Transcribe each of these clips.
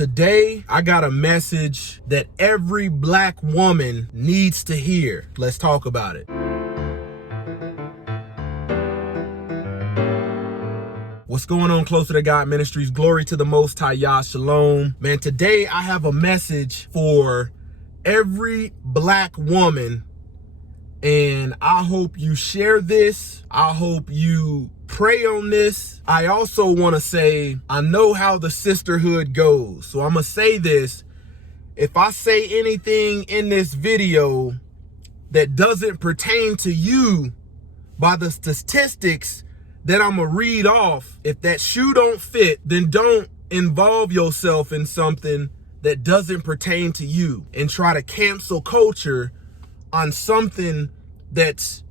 Today, I got a message that every black woman needs to hear. Let's talk about it. What's going on, Closer to God Ministries? Glory to the Most High, Yah Shalom. Man, today I have a message for every black woman, and I hope you share this. I hope you pray on this. I also want to say, I know how the sisterhood goes. So I'm going to say this. If I say anything in this video that doesn't pertain to you by the statistics that I'm going to read off, if that shoe don't fit, then don't involve yourself in something that doesn't pertain to you and try to cancel culture on something that's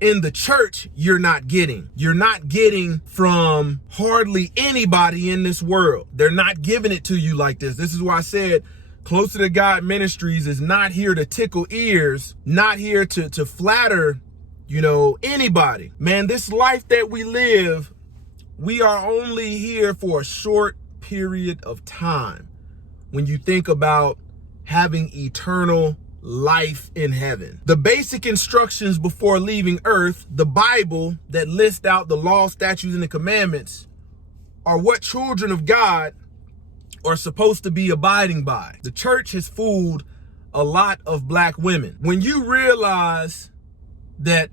in the church you're not getting. You're not getting from hardly anybody in this world. They're not giving it to you like this. This is why I said Closer to God Ministries is not here to tickle ears, not here to flatter, anybody. Man, this life that we live, we are only here for a short period of time. When you think about having eternal life in heaven. The basic instructions before leaving earth, the Bible that lists out the law, statutes, and the commandments, are what children of God are supposed to be abiding by. The church has fooled a lot of black women. When you realize that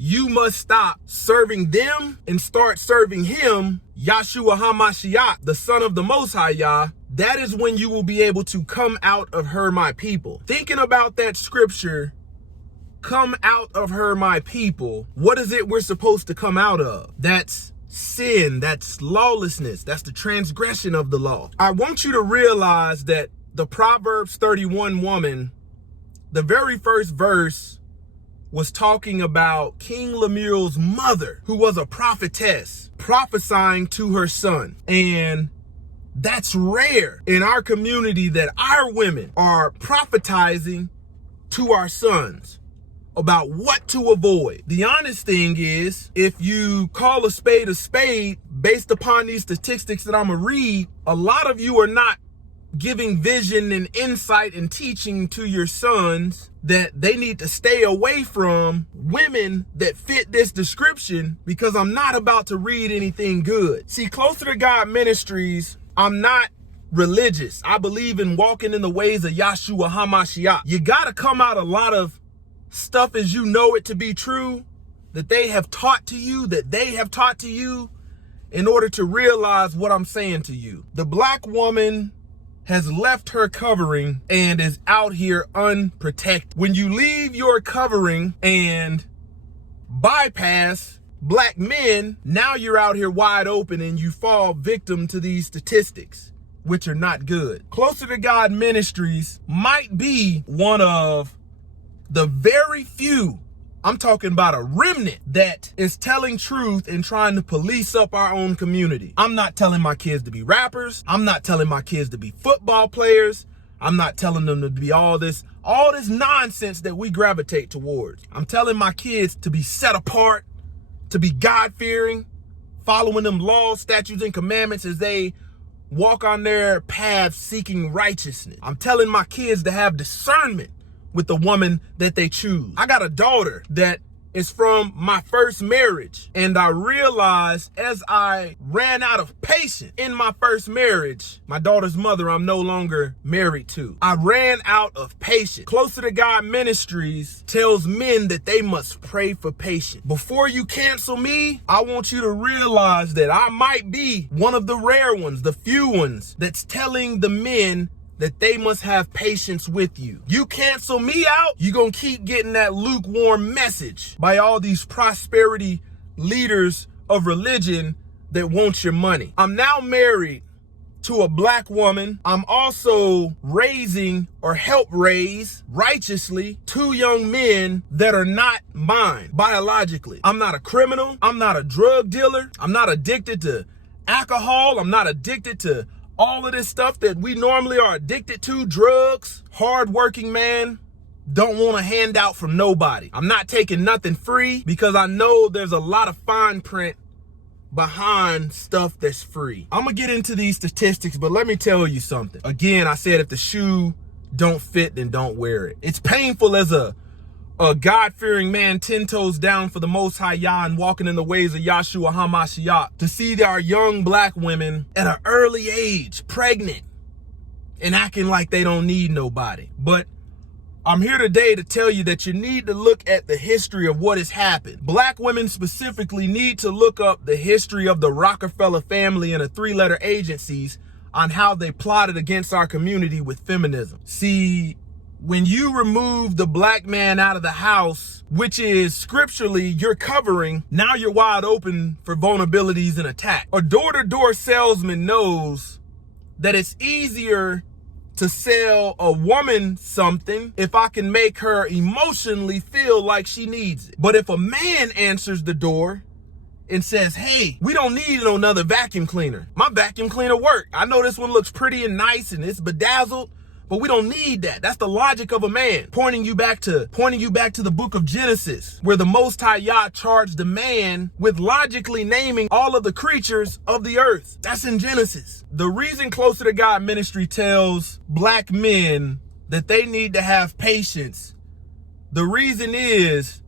you must stop serving them and start serving him, Yahshua HaMashiach, the Son of the Most High Yah, that is when you will be able to come out of her, my people. Thinking about that scripture, come out of her, my people, what is it we're supposed to come out of? That's sin, that's lawlessness, that's the transgression of the law. I want you to realize that the Proverbs 31 woman, the very first verse was talking about King Lemuel's mother, who was a prophetess, prophesying to her son. And that's rare in our community that our women are prophetizing to our sons about what to avoid. The honest thing is, if you call a spade, based upon these statistics that I'm gonna read, a lot of you are not giving vision and insight and teaching to your sons that they need to stay away from women that fit this description, because I'm not about to read anything good. See, Closer to God Ministries, I'm not religious. I believe in walking in the ways of Yahshua HaMashiach. You got to come out a lot of stuff as you know it to be true, that they have taught to you, in order to realize what I'm saying to you. The black woman has left her covering and is out here unprotected. When you leave your covering and bypass black men, now you're out here wide open and you fall victim to these statistics, which are not good. Closer to God Ministries might be one of the very few, I'm talking about a remnant, that is telling truth and trying to police up our own community. I'm not telling my kids to be rappers. I'm not telling my kids to be football players. I'm not telling them to be all this nonsense that we gravitate towards. I'm telling my kids to be set apart, to be God-fearing, following them laws, statutes, and commandments as they walk on their path seeking righteousness. I'm telling my kids to have discernment with the woman that they choose. I got a daughter that is from my first marriage, and I realized as I ran out of patience in my first marriage, my daughter's mother I'm no longer married to, I ran out of patience. Closer to God Ministries tells men that they must pray for patience. Before you cancel me, I want you to realize that I might be one of the rare ones, the few ones, that's telling the men that they must have patience with you. You cancel me out, you're gonna keep getting that lukewarm message by all these prosperity leaders of religion that want your money. I'm now married to a black woman. I'm also raising, or help raise righteously, 2 young men that are not mine biologically. I'm not a criminal. I'm not a drug dealer. I'm not addicted to alcohol. I'm not addicted to all of this stuff that we normally are addicted to, drugs. Hardworking man, don't want a handout from nobody. I'm not taking nothing free because I know there's a lot of fine print behind stuff that's free. I'm gonna get into these statistics, but let me tell you something. Again, I said if the shoe don't fit, then don't wear it. It's painful as a God-fearing man 10 toes down for the Most High Yah and walking in the ways of Yahshua HaMashiach to see our young black women at an early age pregnant and acting like they don't need nobody. But I'm here today to tell you that you need to look at the history of what has happened. Black women specifically need to look up the history of the Rockefeller family and the 3-letter agencies on how they plotted against our community with feminism. See, when you remove the black man out of the house, which is scripturally your covering, now you're wide open for vulnerabilities and attack. A door-to-door salesman knows that it's easier to sell a woman something if I can make her emotionally feel like she needs it. But if a man answers the door and says, hey, we don't need another vacuum cleaner. My vacuum cleaner work. I know this one looks pretty and nice and it's bedazzled, but we don't need that. That's the logic of a man. Pointing you back to the book of Genesis, where the Most High Yah charged the man with logically naming all of the creatures of the earth. That's in Genesis. The reason Closer to God Ministry tells black men that they need to have patience, the reason is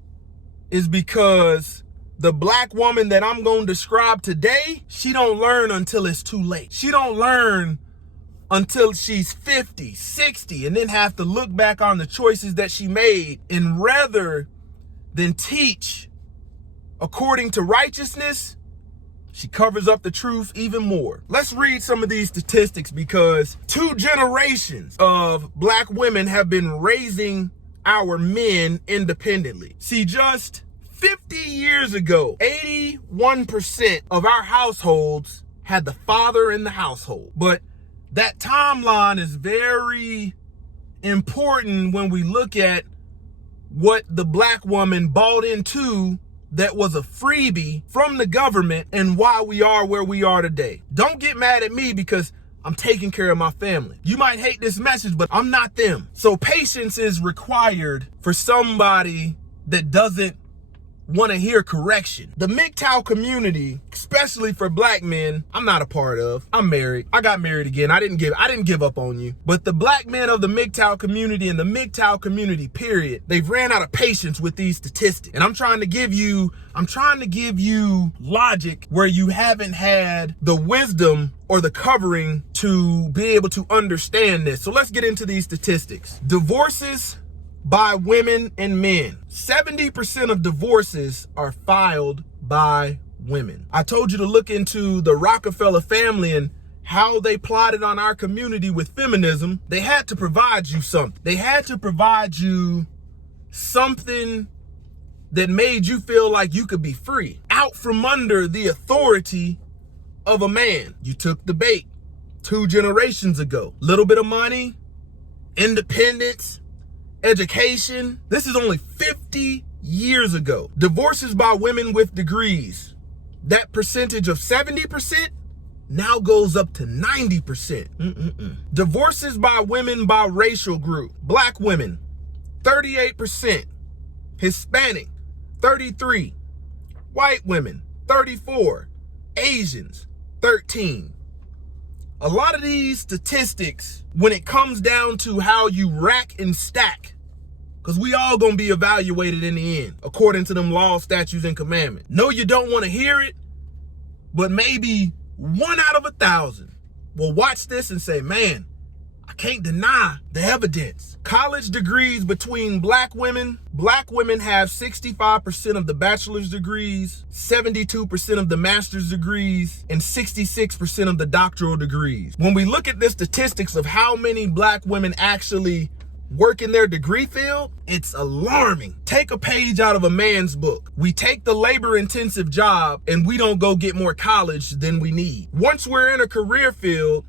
because the black woman that I'm going to describe today, she don't learn until it's too late. She don't learn until she's 50, 60, and then have to look back on the choices that she made. And rather than teach according to righteousness, she covers up the truth even more. Let's read some of these statistics, because 2 generations of black women have been raising our men independently. See, just 50 years ago, 81% of our households had the father in the household. But that timeline is very important when we look at what the black woman bought into that was a freebie from the government and why we are where we are today. Don't get mad at me because I'm taking care of my family. You might hate this message, but I'm not them. So patience is required for somebody that doesn't want to hear correction. The MGTOW community, especially for black men, I'm not a part of. I'm married. I got married again. I didn't give up on you. But the black men of the MGTOW community and the MGTOW community, period, they've ran out of patience with these statistics. And I'm trying to give you logic where you haven't had the wisdom or the covering to be able to understand this. So let's get into these statistics. Divorces by women and men. 70% of divorces are filed by women. I told you to look into the Rockefeller family and how they plotted on our community with feminism. They had to provide you something. They had to provide you something that made you feel like you could be free, out from under the authority of a man. You took the bait 2 generations ago. Little bit of money, independence, education. This is only 50 years ago. Divorces by women with degrees. That percentage of 70% now goes up to 90%. Divorces by women by racial group. Black women, 38%. Hispanic, 33. White women, 34. Asians, 13. A lot of these statistics, when it comes down to how you rack and stack, because we all gonna be evaluated in the end, according to them laws, statutes, and commandments. No, you don't want to hear it, but maybe 1 out of 1,000 will watch this and say, man, I can't deny the evidence. College degrees between black women have 65% of the bachelor's degrees, 72% of the master's degrees, and 66% of the doctoral degrees. When we look at the statistics of how many black women actually work in their degree field, it's alarming. Take a page out of a man's book. We take the labor-intensive job and we don't go get more college than we need. Once we're in a career field,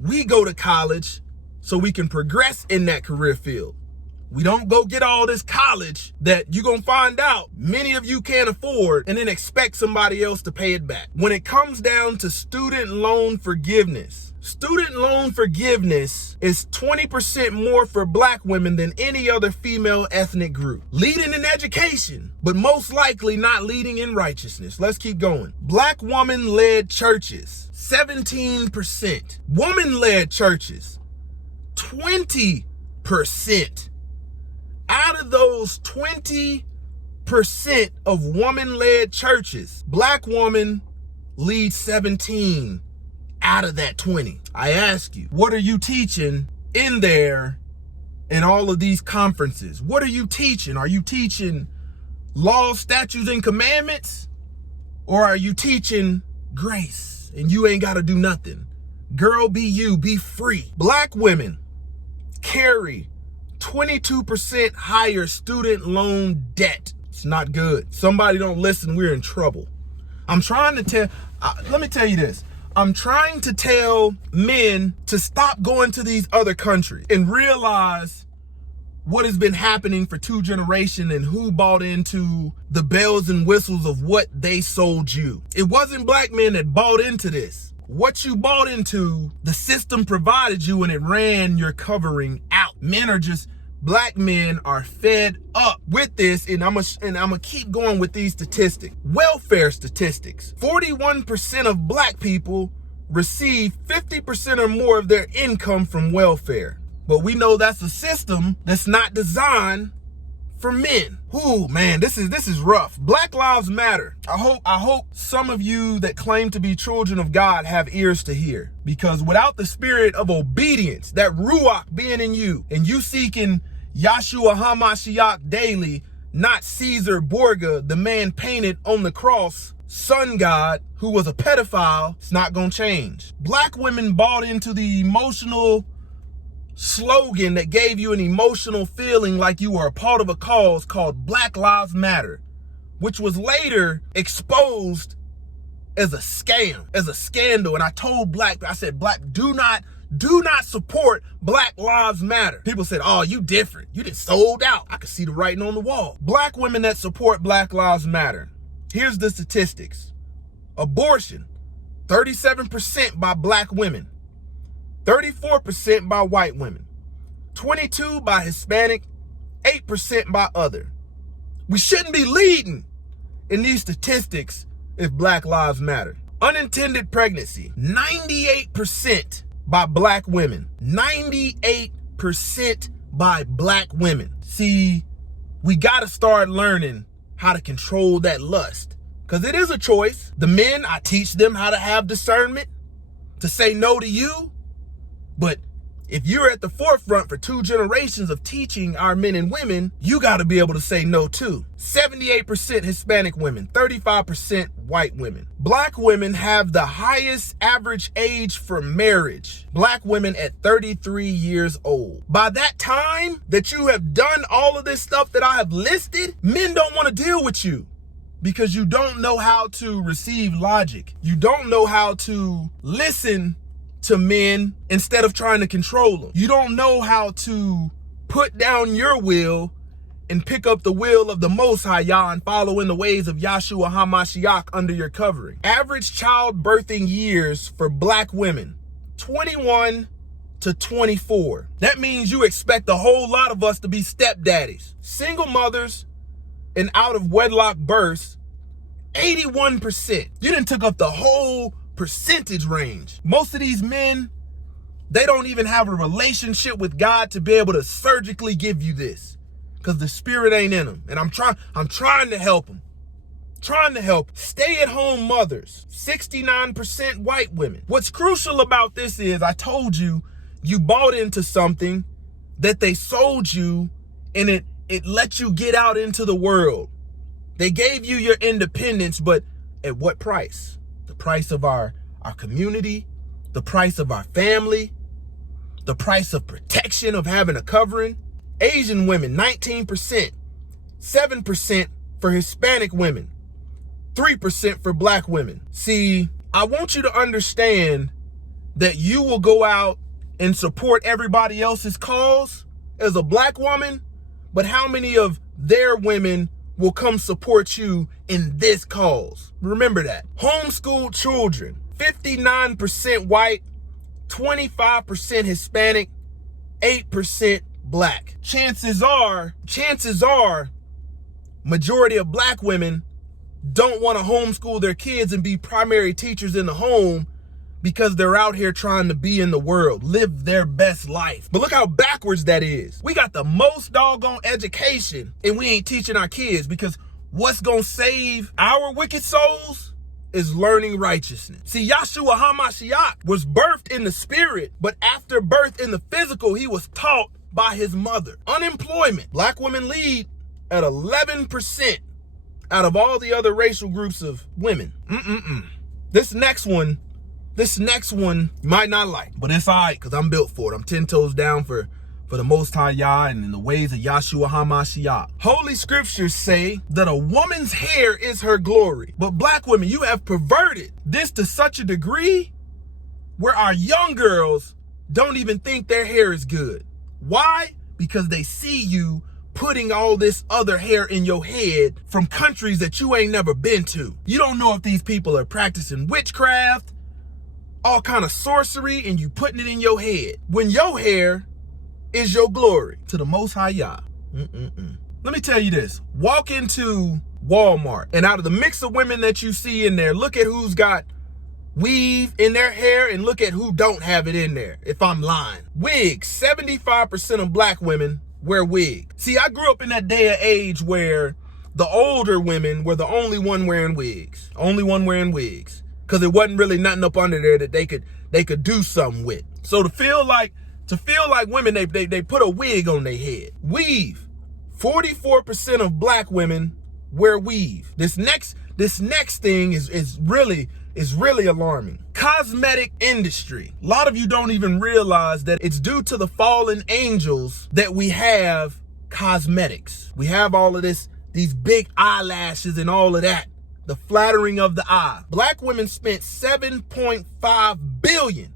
we go to college so we can progress in that career field. We don't go get all this college that you're gonna find out many of you can't afford and then expect somebody else to pay it back. When it comes down to student loan forgiveness, Student loan forgiveness is 20% more for black women than any other female ethnic group. Leading in education, but most likely not leading in righteousness. Let's keep going. Black woman-led churches, 17%. Woman-led churches, 20%. Out of those 20% of woman-led churches, black woman leads 17 out of that 20. I ask you, what are you teaching in there in all of these conferences? What are you teaching? Are you teaching laws, statutes, and commandments? Or are you teaching grace and you ain't got to do nothing? Girl, be you, be free. Black women carry 22% higher student loan debt. It's not good. Somebody don't listen, we're in trouble. I'm trying to tell, let me tell you this. I'm trying to tell men to stop going to these other countries and realize what has been happening for 2 generations and who bought into the bells and whistles of what they sold you. It wasn't black men that bought into this. What you bought into, the system provided you and it ran your covering out. Black men are fed up with this, and I'm gonna keep going with these statistics. Welfare statistics. 41% of black people receive 50% or more of their income from welfare. But we know that's a system that's not designed for men. Ooh, man, this is rough. Black Lives Matter. I hope some of you that claim to be children of God have ears to hear. Because without the spirit of obedience, that ruach being in you, and you seeking Yahshua HaMashiach daily, not Caesar Borgia, the man painted on the cross, sun god, who was a pedophile, it's not gonna change. Black women bought into the emotional slogan that gave you an emotional feeling like you were a part of a cause called Black Lives Matter, which was later exposed as a scam, as a scandal. And I told I said, black, do not support Black Lives Matter. People said, oh, you different. You just sold out. I could see the writing on the wall. Black women that support Black Lives Matter. Here's the statistics. Abortion, 37% by black women. 34% by white women, 22% by Hispanic, 8% by other. We shouldn't be leading in these statistics if Black Lives Matter. Unintended pregnancy, 98% by black women, 98% by black women. See, we gotta start learning how to control that lust, because it is a choice. The men, I teach them how to have discernment, to say no to you. But if you're at the forefront for 2 generations of teaching our men and women, you got to be able to say no too. 78% Hispanic women, 35% white women. Black women have the highest average age for marriage. Black women at 33 years old. By that time that you have done all of this stuff that I have listed, men don't want to deal with you because you don't know how to receive logic. You don't know how to listen to men instead of trying to control them. You don't know how to put down your will and pick up the will of the Most High Yah and follow in the ways of Yahshua HaMashiach under your covering. Average childbirthing years for black women, 21 to 24. That means you expect a whole lot of us to be stepdaddies. Single mothers and out of wedlock births, 81%. You done took up the whole percentage range. Most of these men, they don't even have a relationship with God to be able to surgically give you this, because the spirit ain't in them. And I'm trying to help them. Stay-at-home mothers, 69% white women. What's crucial about this is, I told you, you bought into something that they sold you, and it let you get out into the world. They gave you your independence, but at what price? The price of our community, the price of our family, the price of protection of having a covering. Asian women, 19%, 7% for Hispanic women, 3% for black women. See, I want you to understand that you will go out and support everybody else's cause as a black woman, but how many of their women will come support you in this cause? Remember that. Homeschooled children, 59% white, 25% Hispanic, 8% black. Chances are, majority of black women don't want to homeschool their kids and be primary teachers in the home because they're out here trying to be in the world, live their best life. But look how backwards that is. We got the most doggone education and we ain't teaching our kids, because what's gonna save our wicked souls is learning righteousness. See, Yahshua HaMashiach was birthed in the spirit, but after birth in the physical, he was taught by his mother. Unemployment. Black women lead at 11% out of all the other racial groups of women. This next one you might not like, but it's all right, because I'm built for it. I'm 10 toes down for the Most High Yah and in the ways of Yahshua HaMashiach. Holy scriptures say that a woman's hair is her glory. But black women, you have perverted this to such a degree where our young girls don't even think their hair is good. Why? Because they see you putting all this other hair in your head from countries that you ain't never been to. You don't know if these people are practicing witchcraft, all kind of sorcery, and you putting it in your head when your hair is your glory to the Most High Yah. Let me tell you this. Walk into Walmart, and out of the mix of women that you see in there, look at who's got weave in their hair and look at who don't have it in there, if I'm lying. Wigs. 75% of black women wear wigs. See, I grew up in that day and age where the older women were the only one wearing wigs. Because it wasn't really nothing up under there that they could do something with. So to feel like women, they put a wig on their head. Weave. 44% of black women wear weave. This next thing is really alarming. Cosmetic industry. A lot of you don't even realize that it's due to the fallen angels that we have cosmetics. We have all of these big eyelashes and all of that. The flattering of the eye. Black women spent $7.5 billion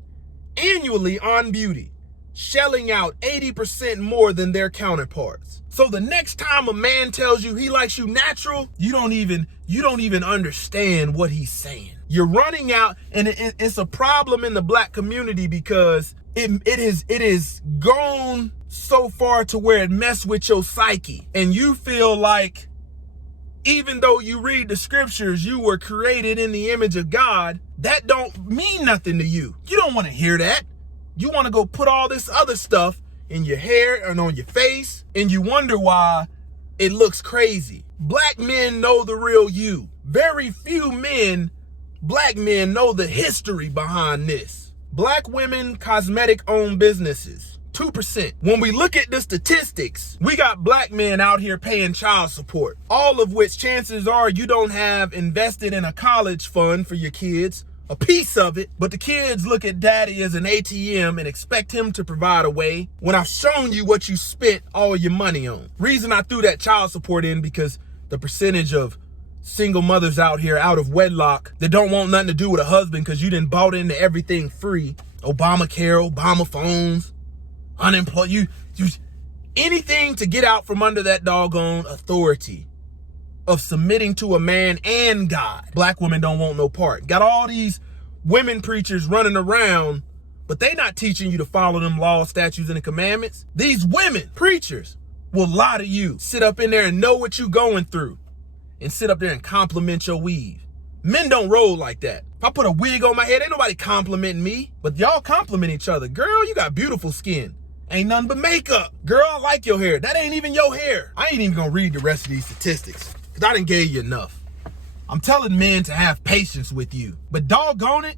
annually on beauty, shelling out 80% more than their counterparts. So the next time a man tells you he likes you natural, you don't even understand what he's saying. You're running out, and it's a problem in the black community because it is gone so far to where it messed with your psyche, and you feel like even though you read the scriptures, you were created in the image of God, that don't mean nothing to you. You don't want to hear that. You want to go put all this other stuff in your hair and on your face, and you wonder why it looks crazy. Black men know the real you. Very few black men know the history behind this. Black women cosmetic owned businesses. 2%. When we look at the statistics, we got black men out here paying child support, all of which chances are you don't have invested in a college fund for your kids, a piece of it, but the kids look at daddy as an ATM and expect him to provide a way when I've shown you what you spent all your money on. Reason I threw that child support in because the percentage of single mothers out here out of wedlock that don't want nothing to do with a husband because you done bought into everything free, Obamacare, Obama phones, unemployed, you anything to get out from under that doggone authority of submitting to a man and God. Black women don't want no part. Got all these women preachers running around, but they not teaching you to follow them laws, statutes, and the commandments. These women preachers will lie to you, sit up in there and know what you going through, and sit up there and compliment your weave. Men don't roll like that. If I put a wig on my head, ain't nobody complimenting me, but y'all compliment each other. Girl, you got beautiful skin. Ain't nothing but makeup. Girl, I like your hair. That ain't even your hair. I ain't even gonna read the rest of these statistics because I done gave you enough. I'm telling men to have patience with you. But doggone it,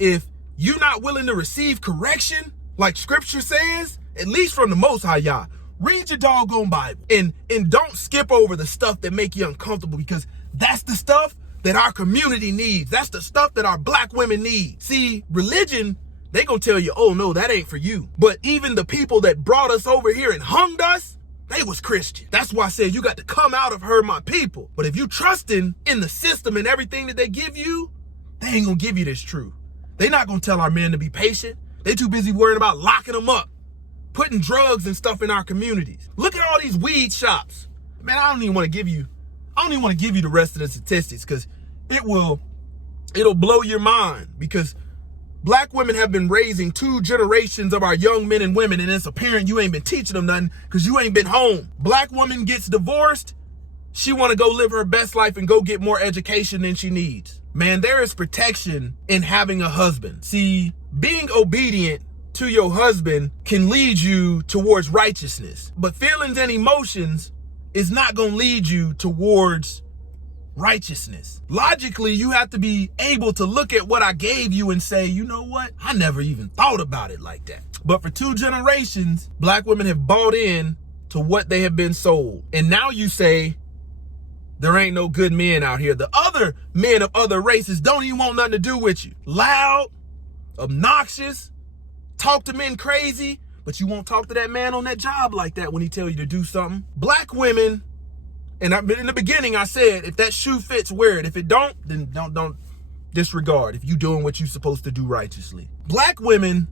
if you're not willing to receive correction, like scripture says, at least from the Most High Yah, read your doggone Bible. And don't skip over the stuff that make you uncomfortable, because that's the stuff that our community needs. That's the stuff that our black women need. See, religion, they gonna tell you, oh no, that ain't for you. But even the people that brought us over here and hung us, they was Christian. That's why I said you got to come out of her, my people. But if you trusting in the system and everything that they give you, they ain't gonna give you this truth. They not gonna tell our men to be patient. They too busy worrying about locking them up, putting drugs and stuff in our communities. Look at all these weed shops. Man, I don't even want to give you the rest of the statistics, because it'll blow your mind. Because Black women have been raising 2 generations of our young men and women, and it's apparent you ain't been teaching them nothing because you ain't been home. Black woman gets divorced, she want to go live her best life and go get more education than she needs. Man, there is protection in having a husband. See, being obedient to your husband can lead you towards righteousness, but feelings and emotions is not going to lead you towards righteousness. Logically, you have to be able to look at what I gave you and say, you know what? I never even thought about it like that. But for 2 generations, black women have bought in to what they have been sold. And now you say, there ain't no good men out here. The other men of other races don't even want nothing to do with you. Loud, obnoxious, talk to men crazy, but you won't talk to that man on that job like that when he tell you to do something. Black women, and in the beginning I said, if that shoe fits, wear it. If it don't, then don't disregard if you doing what you're supposed to do righteously. Black women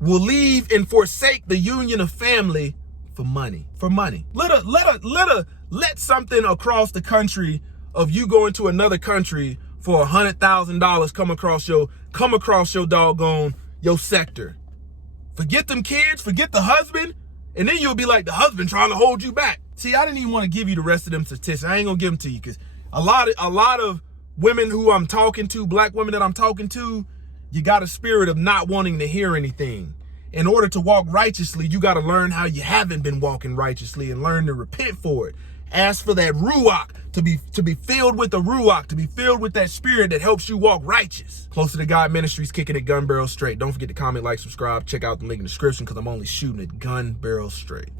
will leave and forsake the union of family for money. For money. Let something across the country of you going to another country for $100,000 come across your doggone your sector. Forget them kids, forget the husband, and then you'll be like the husband trying to hold you back. See, I didn't even want to give you the rest of them statistics. I ain't gonna give them to you because a lot of women who I'm talking to, black women that I'm talking to, you got a spirit of not wanting to hear anything. In order to walk righteously, you got to learn how you haven't been walking righteously and learn to repent for it. Ask for that ruach to be filled with the ruach, to be filled with that spirit that helps you walk righteous. Closer to God Ministries, kicking it gun barrel straight. Don't forget to comment, like, subscribe. Check out the link in the description because I'm only shooting it gun barrel straight.